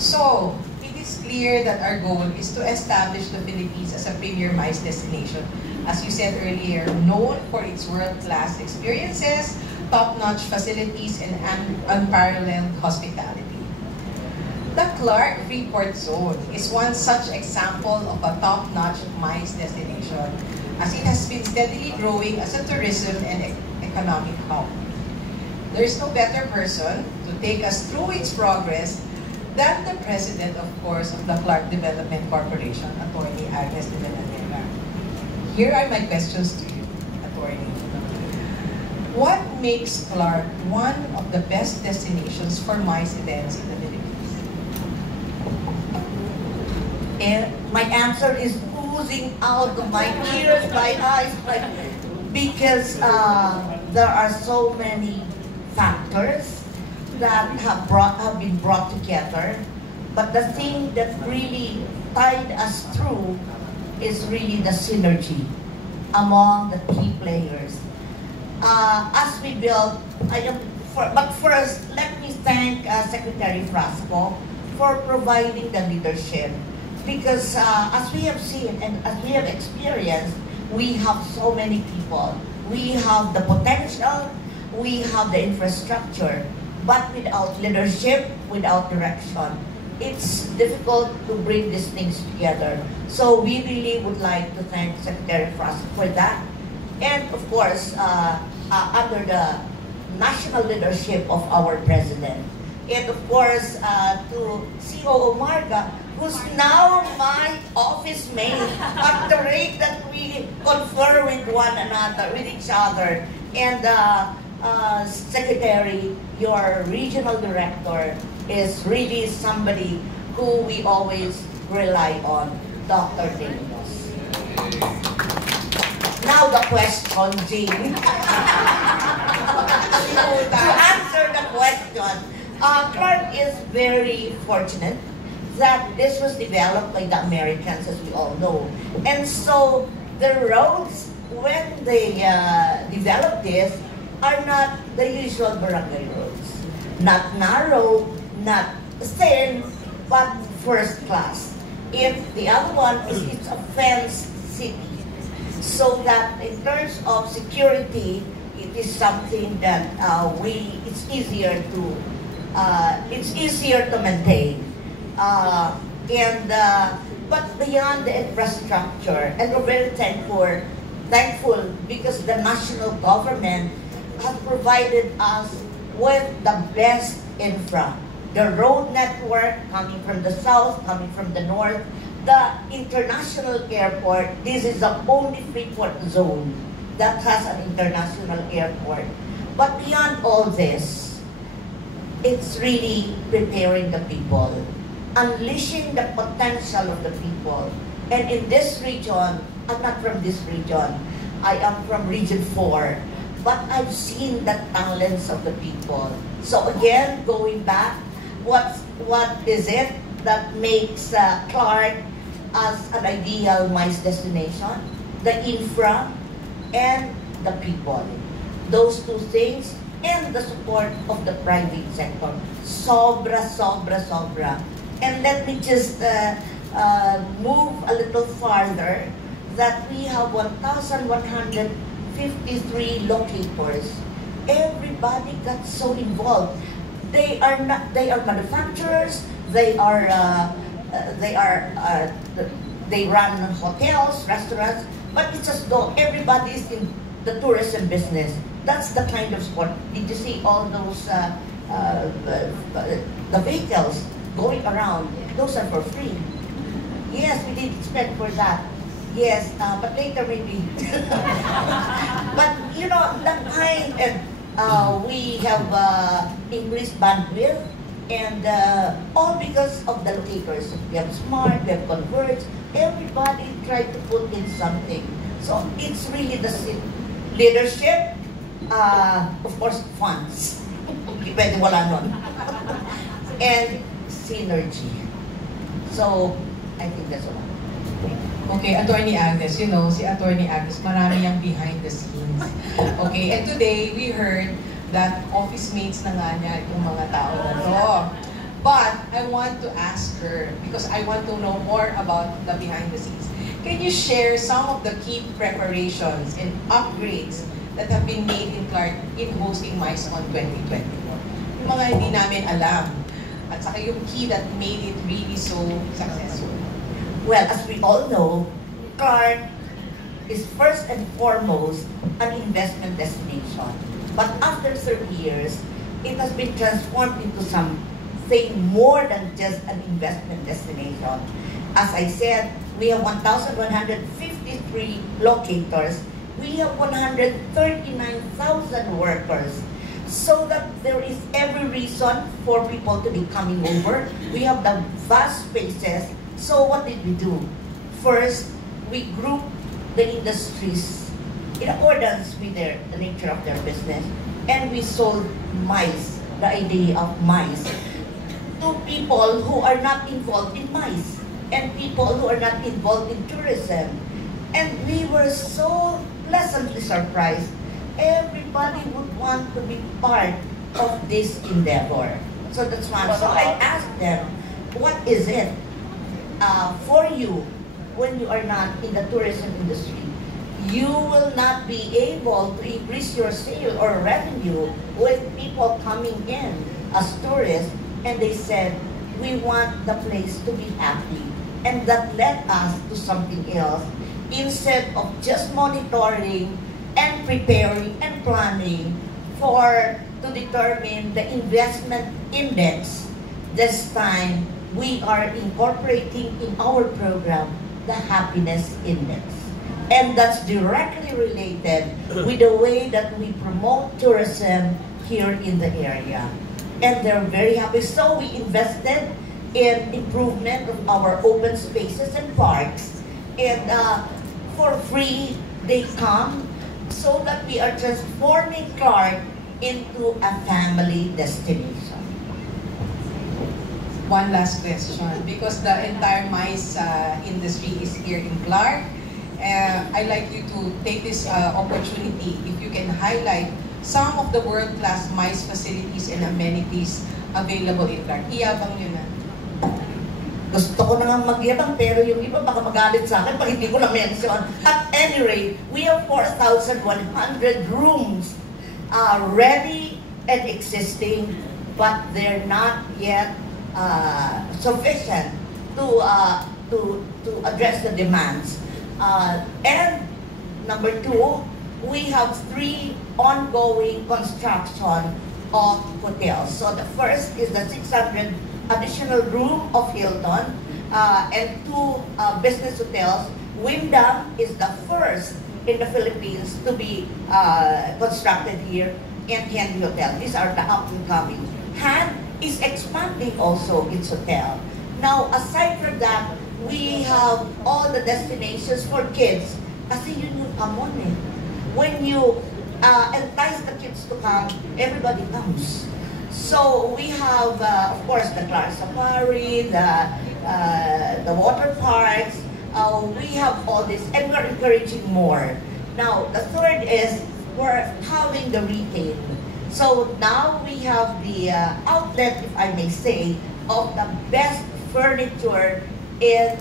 So, it is clear that our goal is to establish the Philippines as a premier MICE destination. As you said earlier, known for its world-class experiences, top-notch facilities, and unparalleled hospitality. The Clark Freeport Zone is one such example of a top-notch MICE destination, as it has been steadily growing as a tourism and economic hub. There is no better person to take us through its progress than the president, of course, of the Clark Development Corporation, Attorney Agnes de Villanueva. Here are my questions to you, Attorney. What makes Clark one of the best destinations for MICE events in the Philippines? And my answer is oozing out of my ears, my eyes, because there are so many factors that have been brought together. But the thing that really tied us through is really the synergy among the key players. As we build, but first, let me thank Secretary Frasco for providing the leadership. Because as we have seen and as we have experienced, we have so many people. We have the potential, we have the infrastructure, but without leadership, without direction, it's difficult to bring these things together. So we really would like to thank Secretary Frasco for that. And of course, under the national leadership of our President. And of course, to COO Marga, who's now my office mate at the rate that we confer with one another, with each other. And Secretary, your regional director is really somebody who we always rely on, Dr. Daniels. Now the question, Jane. To answer the question, Clark is very fortunate that this was developed by the Americans, as we all know. And so the roads, when they developed this, are not the usual barangay roads. Not narrow, not thin, but first class. If the other one is it's a fenced city. So that in terms of security, it is something that it's easier to maintain. But beyond the infrastructure, and we're very thankful because the national government has provided us with the best infra. The road network coming from the south, coming from the north, the international airport. This is the only Freeport zone that has an international airport. But beyond all this, it's really preparing the people, unleashing the potential of the people. And in this region, I'm not from this region, I am from Region 4, but I've seen the talents of the people. So again, going back, what is it that makes Clark as an ideal MICE destination? The infra and the people. Those two things, and the support of the private sector. Sobra. And let me just move a little farther, that we have 1,153 locators. Everybody got so involved. They are manufacturers. They run hotels, restaurants. But it's as though everybody is in the tourism business. That's the kind of sport. Did you see all those the vehicles going around? Those are for free. Yes, we did spend for that. Yes, but later maybe. But you know, that kind of we have increased bandwidth, and all because of the locators. We have Smart, we have Converge. Everybody tried to put in something. So it's really the leadership, of course, funds. Pwede wala nun. And synergy. So I think that's all. Okay, Attorney Agnes, you know, si Attorney Agnes, marami yung behind the scenes. Okay, and today we heard that office mates na nga niya itong mga tao na to. But I want to ask her, because I want to know more about the behind the scenes. Can you share some of the key preparations and upgrades that have been made in Clark in hosting MICECon 2024? Yung mga hindi namin alam. At saka yung key that made it really so successful. Well, as we all know, Clark is first and foremost an investment destination. But after 30 years, it has been transformed into something more than just an investment destination. As I said, we have 1,153 locators. We have 139,000 workers. So that there is every reason for people to be coming over. We have the vast spaces. So what did we do? First, we grouped the industries in accordance with the nature of their business. And we sold MICE, the idea of MICE, to people who are not involved in MICE and people who are not involved in tourism. And we were so pleasantly surprised. Everybody would want to be part of this endeavor. So that's one. So I asked them, what is it for you when you are not in the tourism industry? You will not be able to increase your sale or revenue with people coming in as tourists. And they said, we want the place to be happy. And that led us to something else. Instead of just monitoring and preparing and planning to determine the investment index, this time we are incorporating in our program the happiness index. And that's directly related with the way that we promote tourism here in the area. And they're very happy. So we invested in improvement of our open spaces and parks. And for free, they come so that we are transforming Clark into a family destination. One last question, because the entire MICE industry is here in Clark. I'd like you to take this opportunity, if you can highlight some of the world-class MICE facilities and amenities available in Clark. Iyabang yun na. Gusto ko na nga magyabang, pero yung iba baka magalit sa akin pag hindi ko na-mention. At any rate, we have 4,100 rooms ready and existing, but they're not yet sufficient to address the demands. And number two, we have 3 ongoing construction of hotels. So the first is the 600 additional room of Hilton and 2 business hotels. Wyndham is the first in the Philippines to be constructed here, and Henry Hotel. These are the up and coming. Han is expanding also its hotel. Now, aside from that, we have all the destinations for kids. Kasi yun yung common eh. When you entice the kids to come, everybody comes. So we have, of course, the Clark Safari, the water parks. We have all this, and we're encouraging more. Now, the third is we're having the retail. So now we have the outlet, if I may say, of the best furniture in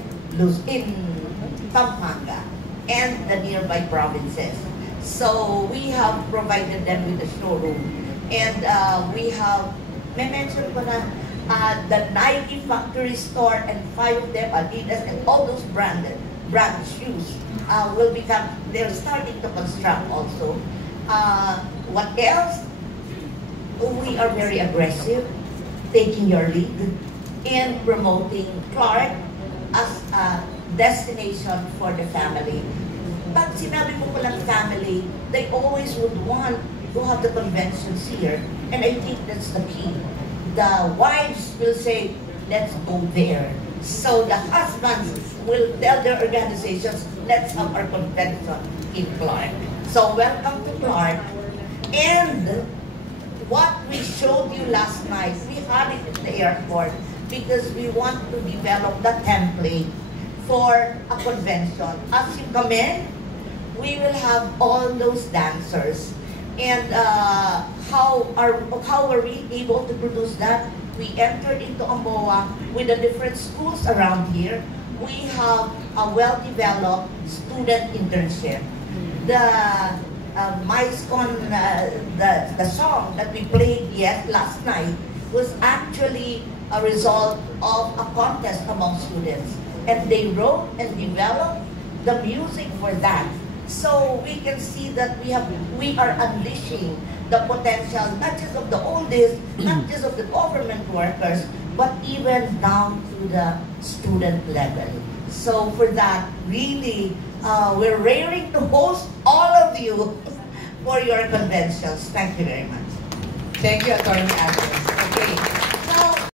Pampanga and the nearby provinces. So we have provided them with a showroom. And we have, may mention ko na, the Nike factory store, and 5 of them, Adidas, and all those brand shoes will become, they're starting to construct also. What else? We are very aggressive, taking your lead in promoting Clark as a destination for the family. Pag sinabi mo ko lang family, they always would want to have the conventions here. And I think that's the key. The wives will say, let's go there. So the husbands will tell their organizations, let's have our convention in Clark. So welcome to Clark. And what we showed you last night, we had it at the airport because we want to develop the template for a convention. As you come in, we will have all those dancers. And how are we able to produce that? we entered into AMOA with the different schools around here. We have a well-developed student internship. The MyScon, the song that we played last night was actually a result of a contest among students. And they wrote and developed the music for that. So we can see that we are unleashing the potential, not just of the oldies, not just of the government workers, but even down to the student level. So for that, really, we're raring to host all of you for your conventions. Thank you very much. Thank you, Attorney Agnes.